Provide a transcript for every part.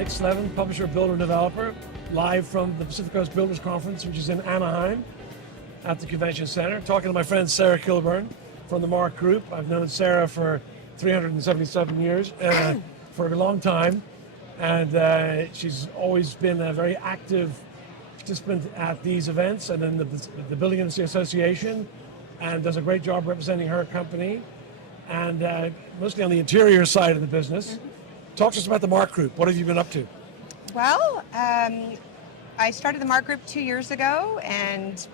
Nick Slevin, publisher, builder, developer, live from the Pacific Coast Builders Conference, which is in Anaheim at the Convention Center. Talking to my friend Sara Kilburn from the Mark Group. I've known Sara for 377 years, for a long time, and she's always been a very active participant at these events and in the Building Industry Association, and does a great job representing her company, and mostly on the interior side of the business. Talk to us about the Mark Group. What have you been up to? Well, I started the Mark Group 2 years ago, and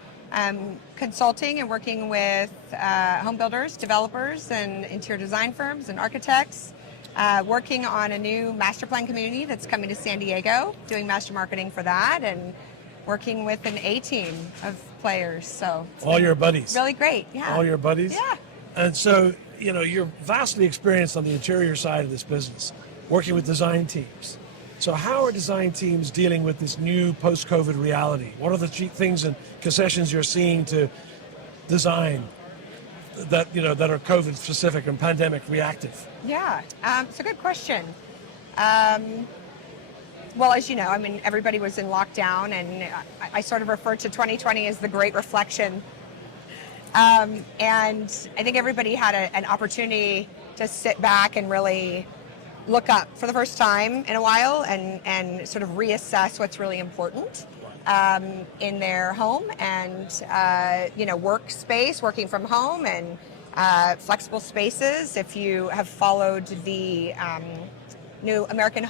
consulting and working with home builders, developers, and interior design firms and architects, working on a new master plan community that's coming to San Diego, doing master marketing for that, and working with an A-team of players. So all your buddies. Really great, yeah. All your buddies? Yeah. And so, you know, you're vastly experienced on the interior side of this business, working with design teams. So how are design teams dealing with this new post-COVID reality? What are the things and concessions you're seeing to design that, you know, that are COVID specific and pandemic reactive? Yeah, it's a good question. Well, as you know, I mean, everybody was in lockdown, and I sort of refer to 2020 as the Great Reflection. And I think everybody had an opportunity to sit back and really look up for the first time in a while and sort of reassess what's really important in their home and, you know, workspace, working from home, and flexible spaces. If you have followed the new American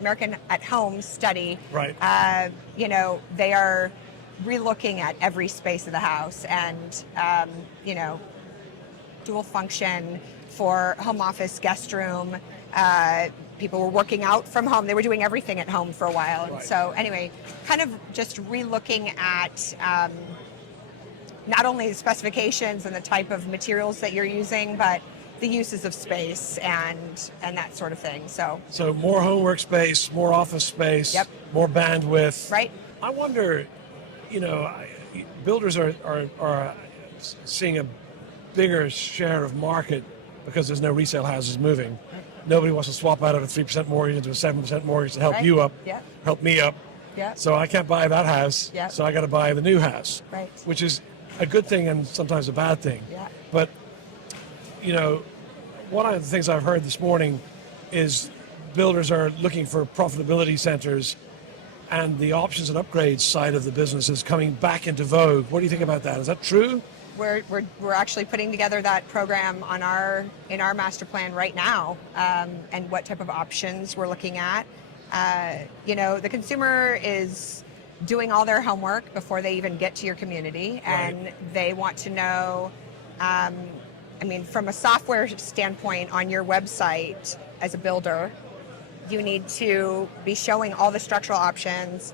American at Home study, right. You know, they are relooking at every space of the house, and you know, dual function for home office, guest room. People were working out from home. They were doing everything at home for a while. And right. So anyway, kind of just relooking at not only the specifications and the type of materials that you're using, but the uses of space and that sort of thing. So more home workspace, more office space, yep. more bandwidth. Right. I wonder, you know, builders are seeing a bigger share of market because there's no resale houses moving. Nobody wants to swap out of a 3% mortgage into a 7% mortgage to help right. you up, yeah. help me up. Yeah. So I can't buy that house, yeah. so I got to buy the new house, right. which is a good thing and sometimes a bad thing. Yeah. But, you know, one of the things I've heard this morning is builders are looking for profitability centers, and the options and upgrades side of the business is coming back into vogue. What do you think about that? Is that true? We're actually putting together that program in our master plan right now, and what type of options we're looking at. You know, the consumer is doing all their homework before they even get to your community, and right. they want to know, I mean, from a software standpoint on your website as a builder, you need to be showing all the structural options.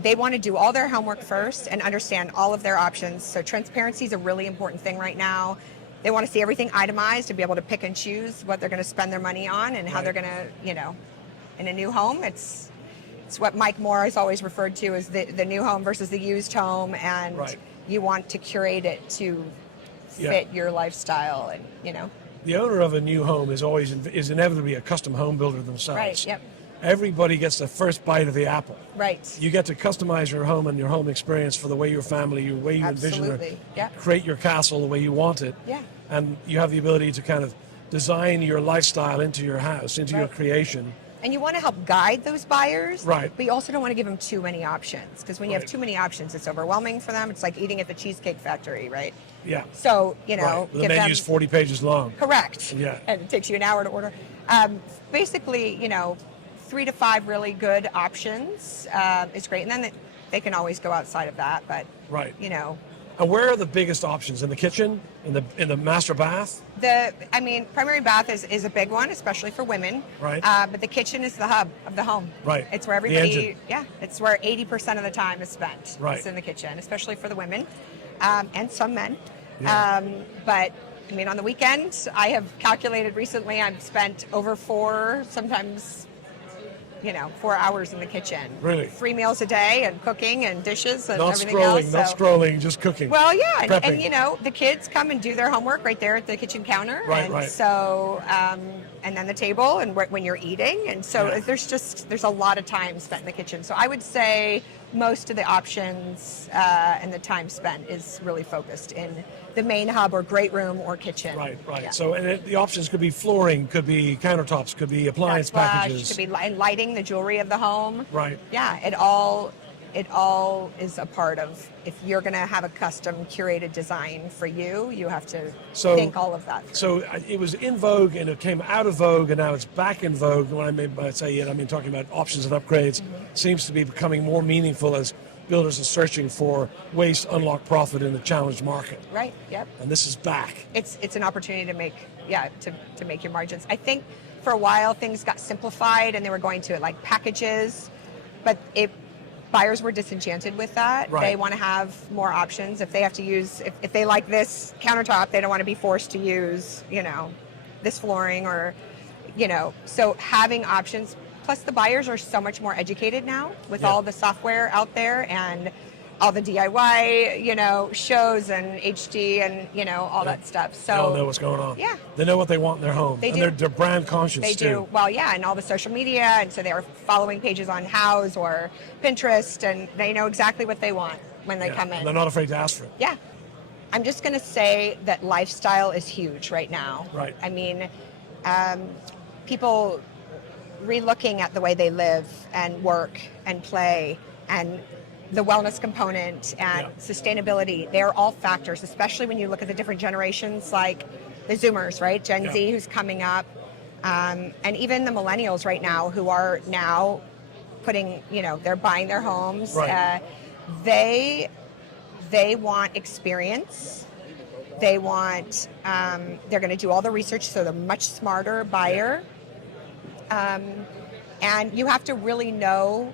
They want to do all their homework first and understand all of their options. So transparency is a really important thing right now. They want to see everything itemized to be able to pick and choose what they're going to spend their money on and how right. they're going to, you know, in a new home, it's what Mike Moore has always referred to as the new home versus the used home, and right. you want to curate it to fit your lifestyle, and you know. The owner of a new home is inevitably a custom home builder themselves. Right. Yep. Everybody gets the first bite of the apple. Right. You get to customize your home and your home experience for the way your family, the way you Absolutely. envision it, yeah. create your castle the way you want it. Yeah. And you have the ability to kind of design your lifestyle into your house, into your creation. And you want to help guide those buyers, right. but you also don't want to give them too many options, because when you have too many options, it's overwhelming for them. It's like eating at the Cheesecake Factory, right? Yeah. So, you know, the menu's 40 pages long. Correct. Yeah. And it takes you an hour to order. Basically, you know, 3 to 5 really good options is great, and then they can always go outside of that. But right. You know. And where are the biggest options? In the kitchen? In the master bath? Primary bath is a big one, especially for women. Right. But the kitchen is the hub of the home. Right. It's where everybody, it's where 80% of the time is spent. Right. It's in the kitchen, especially for the women, and some men. Yeah. But I mean, on the weekend, I have calculated recently, I've spent over 4, sometimes 4 hours in the kitchen. Really? 3 meals a day and cooking and dishes and Not everything scrolling, else. not scrolling, just cooking. Well, yeah, and Prepping. the kids come and do their homework right there at the kitchen counter, Right, and right. so and then the table and when you're eating, and so Yeah. there's a lot of time spent in the kitchen. So I would say most of the options and the time spent is really focused in the main hub or great room or kitchen. Right. Yeah. So the options could be flooring, could be countertops, could be appliance Backsplash, packages. could be lighting the jewelry of the home. Right. Yeah, it all is a part of, if you're going to have a custom curated design for you, you have to think all of that through. So it was in vogue and it came out of vogue and now it's back in vogue. When I mean by say it, I mean talking about options and upgrades. Seems to be becoming more meaningful as builders are searching for ways to unlock profit in the challenged market. Right. Yep. And this is back. It's an opportunity to make to make your margins. I think for a while things got simplified and they were going to like packages, but buyers were disenchanted with that. Right. They want to have more options. If they have to use, if they like this countertop, they don't want to be forced to use, this flooring or, so having options. Plus the buyers are so much more educated now with all the software out there and all the DIY, shows and HD and, all that stuff. So They all know what's going on. Yeah. They know what they want in their home. They and do. They're brand conscious They too. do. Well, yeah, and all the social media, and so they're following pages on House or Pinterest, and they know exactly what they want when they come in. And they're not afraid to ask for it. Yeah. I'm just going to say that lifestyle is huge right now. Right. I mean, people relooking at the way they live and work and play and the wellness component and sustainability, they're all factors, especially when you look at the different generations like the Zoomers, right? Gen Z who's coming up, and even the millennials right now who are now putting, they're buying their homes. Right. They want experience. They want, they're going to do all the research, so they're a much smarter buyer. And you have to really know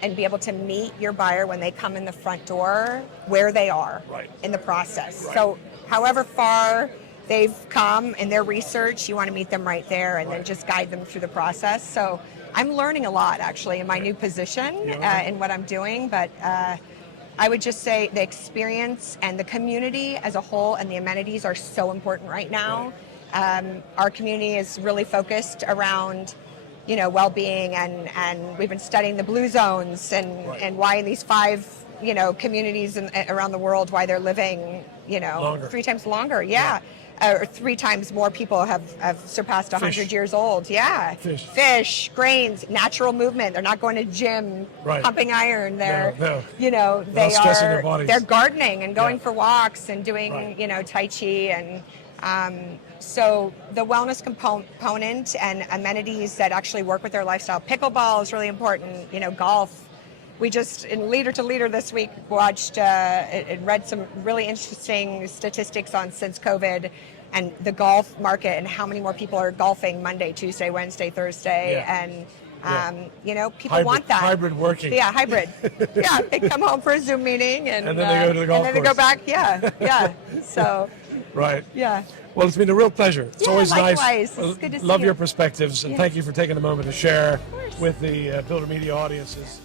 and be able to meet your buyer when they come in the front door where they are in the process. Right. So however far they've come in their research, you want to meet them right there and then just guide them through the process. So I'm learning a lot actually in my new position in what I'm doing, but I would just say the experience and the community as a whole and the amenities are so important right now. Our community is really focused around well-being, and we've been studying the blue zones and why in these 5 communities around the world, why they're living longer. 3 times longer. Or 3 times more people have surpassed 100 years old. Fish, grains, natural movement. They're not going to gym, pumping iron. They're they stressing their are bodies. they're gardening and going for walks and doing Tai Chi and so the wellness component and amenities that actually work with their lifestyle. Pickleball is really important. Golf. We just, in Leader to Leader this week, watched and read some really interesting statistics on since COVID and the golf market and how many more people are golfing Monday, Tuesday, Wednesday, Thursday. And, people want that. Hybrid working. Yeah, hybrid. They come home for a Zoom meeting and then they go to the golf and then they go back. So, right. yeah. Well, it's been a real pleasure. It's always likewise. nice. It's good to see Love you. your perspectives, and thank you for taking a moment to share with the Builder Media audiences.